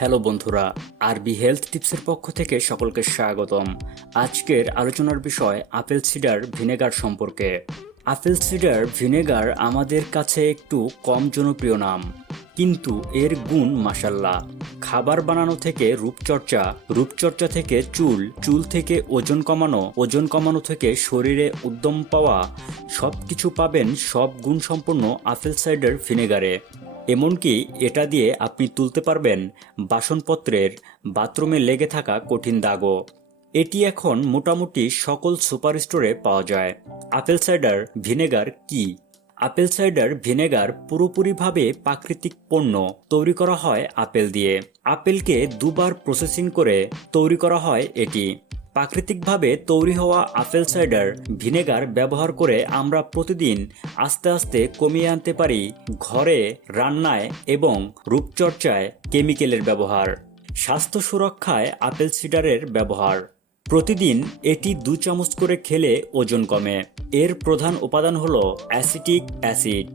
Hello বন্ধুরা, আরবি health টিপসের পক্ষ থেকে সকলকে স্বাগতম। আজকের আলোচনার বিষয় আপেল সিডার ভিনেগার সম্পর্কে। আপেল সিডার ভিনেগার আমাদের কাছে একটু কম জনপ্রিয় নাম, কিন্তু এর গুণ মাসাল্লাহ খাবার বানানো থেকে রূপচর্চা রূপচর্চা থেকে চুল চুল থেকে ওজন কমানো ওজন কমানো থেকে শরীরে উদ্যম পাওয়া সব কিছু পাবেন সব গুণ সম্পন্ন আপেল সাইডার ভিনেগারে। এমনকি এটা দিয়ে আপনি তুলতে পারবেন বাসনপত্রের বাথরুমে লেগে থাকা কঠিন দাগও। এটি এখন মোটামুটি সকল সুপার স্টোরে পাওয়া যায়। আপেল সাইডার ভিনেগার কি? আপেল সাইডার ভিনেগার পুরোপুরিভাবে প্রাকৃতিক পণ্য তৈরি করা হয় আপেল দিয়ে। আপেলকে দুবার প্রসেসিং করে তৈরি করা হয় এটি। প্রাকৃতিকভাবে তৈরি হওয়া আপেল সাইডার ভিনেগার ব্যবহার করে আমরা প্রতিদিন আস্তে আস্তে কমিয়ে আনতে পারি ঘরে রান্নায় এবং রূপচর্চায় কেমিক্যালের ব্যবহার, স্বাস্থ্য সুরক্ষায় আপেল সিডারের ব্যবহার। প্রতিদিন এটি দু চামচ করে খেলে ওজন কমে। এর প্রধান উপাদান হল অ্যাসিটিক অ্যাসিড,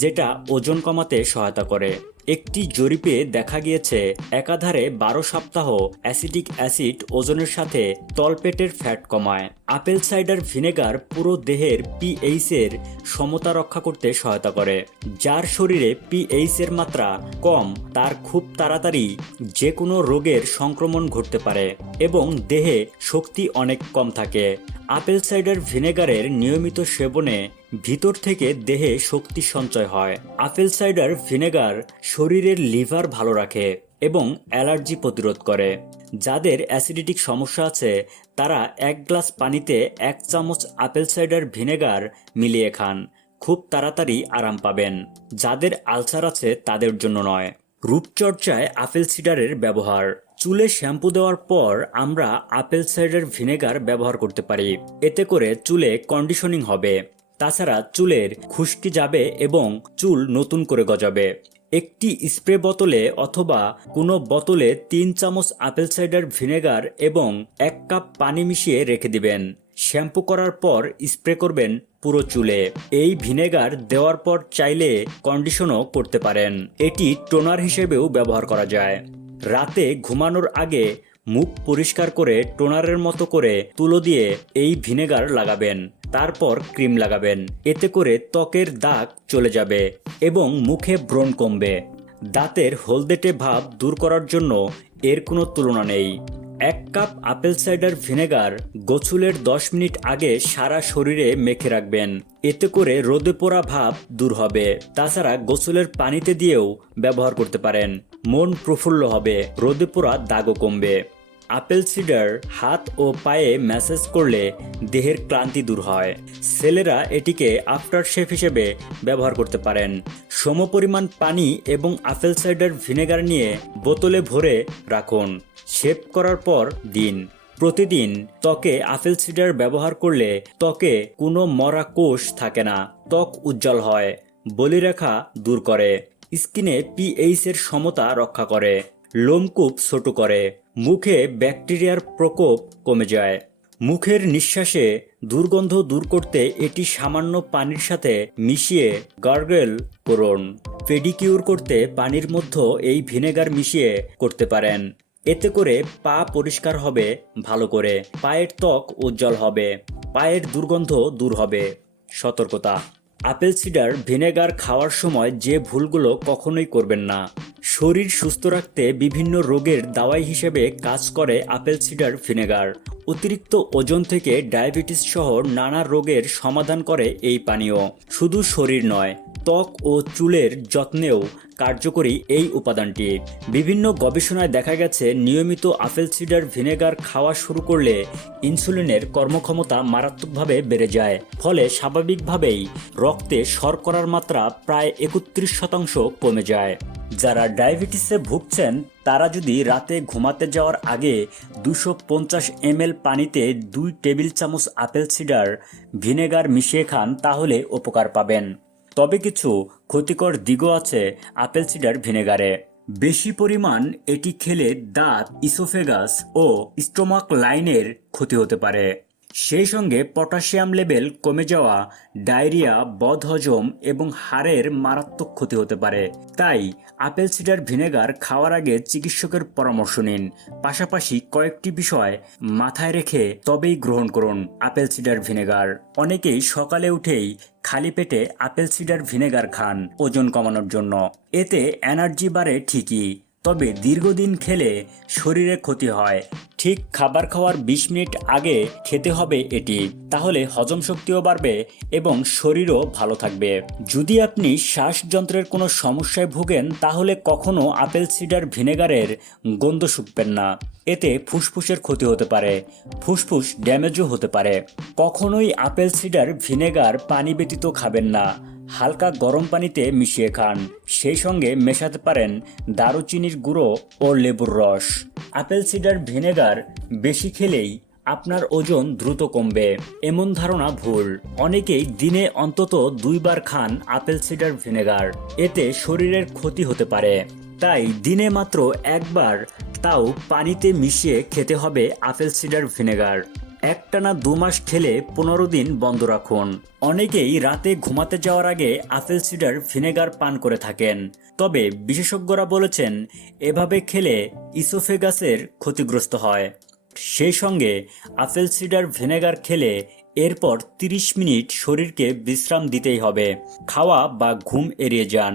যেটা ওজন কমাতে সহায়তা করে। একটি জরিপে দেখা গিয়েছে, একাধারে বারো সপ্তাহ অ্যাসিডিক অ্যাসিড ওজনের সাথে তলপেটের ফ্যাট কমায়। আপেল সাইডার ভিনেগার পুরো দেহের পিএইচ এর সমতা রক্ষা করতে সহায়তা করে, যার শরীরে পিএইচ এর মাত্রা কম, তার খুব তাড়াতাড়ি যে কোনো রোগের সংক্রমণ ঘটতে পারে এবং দেহে শক্তি অনেক কম থাকে। আপেল সাইডার ভিনেগারের নিয়মিত সেবনে ভিতর থেকে দেহে শক্তি সঞ্চয় হয়। আপেল সাইডার ভিনেগার শরীরের লিভার ভালো রাখে এবং অ্যালার্জি প্রতিরোধ করে। যাদের অ্যাসিডিটিক সমস্যা আছে, তারা এক গ্লাস পানিতে এক চামচ আপেল সাইডার ভিনেগার মিলিয়ে খান। খুব তাড়াতাড়ি আরাম পাবেন। যাদের আলসার আছে, তাদের জন্য নয়। রূপচর্চায় আপেল সিডারের ব্যবহার। চুলে শ্যাম্পু দেওয়ার পর আমরা আপেল সাইডার ভিনেগার ব্যবহার করতে পারি। এতে করে চুলে কন্ডিশনিং হবে। তাছাড়া চুলের খুশকি যাবে এবং চুল নতুন করে গজাবে। একটি স্প্রে বোতলে অথবা কোনো বোতলে তিন চামচ আপেল সাইডার ভিনেগার এবং এক কাপ পানি মিশিয়ে রেখে দিবেন। শ্যাম্পু করার পর স্প্রে করবেন পুরো চুলে। এই ভিনেগার দেওয়ার পর চাইলে কন্ডিশনও করতে পারেন। এটি টোনার হিসেবেও ব্যবহার করা যায়। রাতে ঘুমানোর আগে মুখ পরিষ্কার করে টোনারের মতো করে তুলো দিয়ে এই ভিনেগার লাগাবেন। তারপর ক্রিম লাগাবেন। এতে করে ত্বকের দাগ চলে যাবে এবং মুখে ব্রণ কমবে। দাঁতের হলদেটে ভাব দূর করার জন্য এর কোনো তুলনা নেই। এক কাপ আপেল সাইডার ভিনেগার গোছুলের দশ মিনিট আগে সারা শরীরে মেখে রাখবেন। এতে করে রোদে পোড়া ভাব দূর হবে। তাছাড়া গোসলের পানিতে দিয়েও ব্যবহার করতে পারেন। মন প্রফুল্ল হবে। রোদে পোড়া দাগও কমবে। আপেল সিডার হাত ও পায়ে ম্যাসেজ করলে দেহের ক্লান্তি দূর হয়। ছেলেরা এটিকে আফটার শেফ হিসেবে ব্যবহার করতে পারেন। সমপরিমাণ পানি এবং আপেল সাইডার ভিনেগার নিয়ে বোতলে ভরে রাখুন। শেপ করার পর দিন। প্রতিদিন ত্বকে আপেল সিডার ব্যবহার করলে ত্বকে কোনো মরা কোষ থাকে না, ত্বক উজ্জ্বল হয়, বলিরেখা দূর করে, স্কিনে পিএইচ এর সমতা রক্ষা করে, লোমকূপ ছোট করে। মুখে ব্যাকটেরিয়ার প্রকোপ কমে যায়। মুখের নিঃশ্বাসে দুর্গন্ধ দূর করতে এটি সামান্য পানির সাথে মিশিয়ে গার্গেল করুন। পেডিকিউর করতে পানির মধ্যে এই ভিনেগার মিশিয়ে করতে পারেন। এতে করে পা পরিষ্কার হবে, ভালো করে। পায়ের ত্বক উজ্জ্বল হবে, পায়ের দুর্গন্ধ দূর হবে। সতর্কতা। আপেল সিডার ভিনেগার খাওয়ার সময় যে ভুলগুলো কখনোই করবেন না। শরীর সুস্থ রাখতে বিভিন্ন রোগের দাওয়াই হিসেবে কাজ করে আপেল সিডার ভিনেগার। অতিরিক্ত ওজন থেকে ডায়াবেটিস সহ নানা রোগের সমাধান করে এই পানীয়। শুধু শরীর নয় ত্বক ও চুলের যত্নেও কার্যকরী এই উপাদানটি। বিভিন্ন গবেষণায় দেখা গেছে, নিয়মিত আপেল সিডার ভিনেগার খাওয়া শুরু করলে ইনসুলিনের কর্মক্ষমতা মারাত্মকভাবে বেড়ে যায়। ফলে স্বাভাবিকভাবেই রক্তে শর্করার মাত্রা প্রায় একত্রিশ শতাংশ কমে যায়। যারা ডায়াবেটিসে ভুগছেন, তারা যদি রাতে ঘুমাতে যাওয়ার আগে দুশো পঞ্চাশ এমএল পানিতে দুই টেবিল চামচ আপেল সিডার ভিনেগার মিশিয়ে খান, তাহলে উপকার পাবেন। তবে কিছু ক্ষতিকর দিগও আছে আপেল সিডার ভিনেগারে। বেশি পরিমাণ এটি খেলে দাঁত, ইসোফেগাস ও স্টোমাক লাইনের ক্ষতি হতে পারে। সেই সঙ্গে পটাশিয়াম লেভেল কমে যাওয়া ডায়রিয়া বদহজম এবং হাড়ের মারাত্মক ক্ষতি হতে পারে। তাই আপেল সিডার ভিনেগার খাওয়ার আগে চিকিৎসকের পরামর্শ নিন। পাশাপাশি কয়েকটি বিষয় মাথায় রেখে তবেই গ্রহণ করুন আপেল সিডার ভিনেগার। অনেকেই সকালে উঠেই খালি পেটে আপেল সিডার ভিনেগার খান ওজন কমানোর জন্য। এতে এনার্জি বাড়ে ঠিকই। তবে দীর্ঘদিন খেলে শরীরে ক্ষতি হয়। ঠিক খাবার খাওয়ার ২০ মিনিট আগে খেতে হবে এটি। তাহলে হজম শক্তিও বাড়বে এবং শরীরও ভালো থাকবে। যদি আপনি শ্বাসযন্ত্রের কোনো সমস্যায় ভোগেন, তাহলে কখনো আপেল সিডার ভিনেগারের গন্ধ শুকবেন না। এতে ফুসফুসের ক্ষতি হতে পারে, ফুসফুস ড্যামেজও হতে পারে। কখনোই আপেল সিডার ভিনেগার পানি ব্যতীত খাবেন না। হালকা গরম পানিতে মিশিয়ে খান। সেই সঙ্গে মেশাতে পারেন দারুচিনির গুঁড়ো ও লেবুর রস। আপেল সিডার ভিনেগার বেশি খেলেই আপনার ওজন দ্রুত কমবে। এমন ধারণা ভুল। অনেকেই দিনে অন্তত দুইবার খান আপেল সিডার ভিনেগার। এতে শরীরের ক্ষতি হতে পারে। তাই দিনে মাত্র একবার তাও পানিতে মিশিয়ে খেতে হবে আপেল সিডার ভিনেগার। একটানা দু মাস খেলে পনেরো দিন বন্ধ রাখুন। অনেকেই রাতে ঘুমাতে যাওয়ার আগে আপেল সিডার ভিনেগার পান করে থাকেন। তবে বিশেষজ্ঞরা বলেছেন, এভাবে খেলে ইসোফেগাসের ক্ষতিগ্রস্ত হয়। সেই সঙ্গে আপেল সিডার ভিনেগার খেলে এরপর 30 মিনিট শরীরকে বিশ্রাম দিতেই হবে। খাওয়া বা ঘুম এড়িয়ে যান।